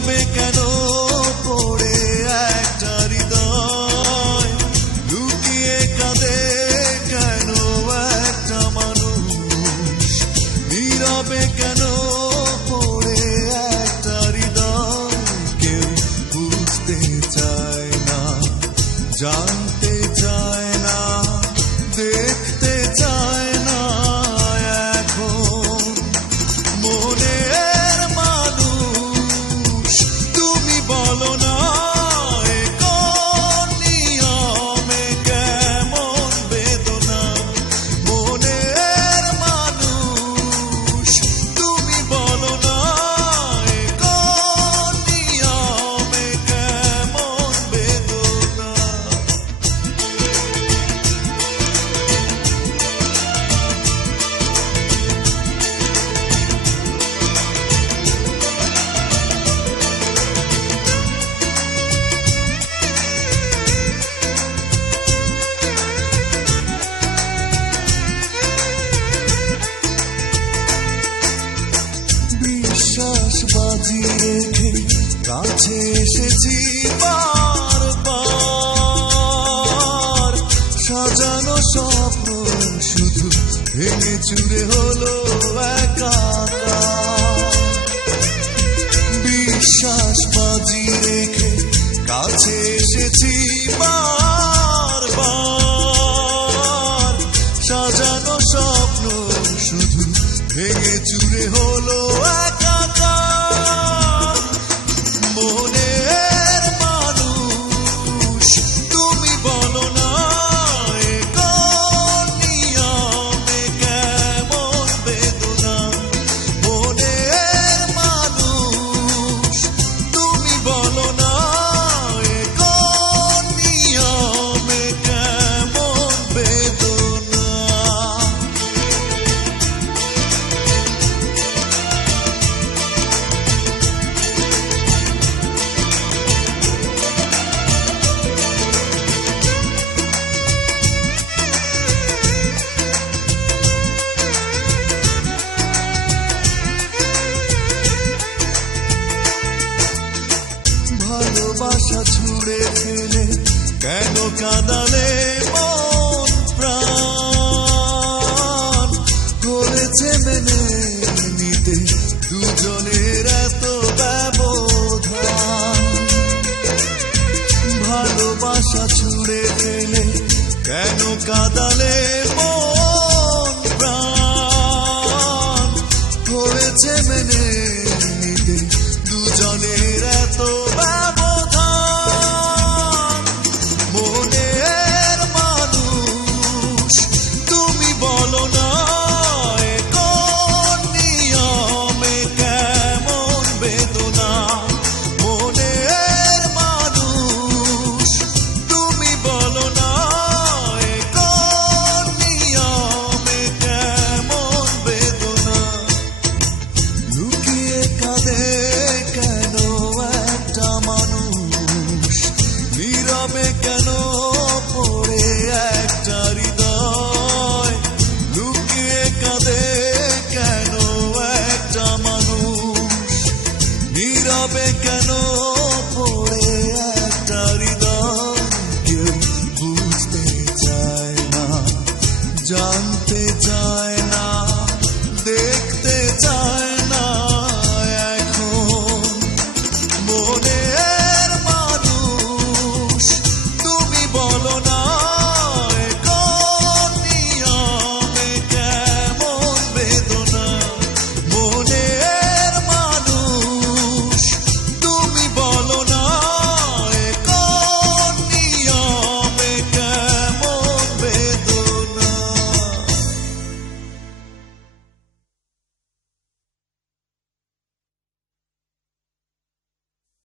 কেন পড়ে একটা হৃদয়? লুকিয়ে কাঁদে কেন একটা মানুষ? নীরবে কেন পড়ে একটা হৃদয়? কেউ বুঝতে চায় না, জানতে কাছে স্বপ্ন শুধু বিশ্বাস বাজিয়ে রেখে কাছে এসেছি বারবার ভালোবাসা ছুড়ে ফেলে, কেন কাঁদালে মন প্রাণ? হয়েছে মেনে নিতে দুজনের এত ব্যবধান। ভালোবাসা ছুড়ে ফেলে, কেন কাঁদালে মন প্রাণ? হয়েছে মেনে নিতে দুজনের এত ব্যবধান। নীরবে কেন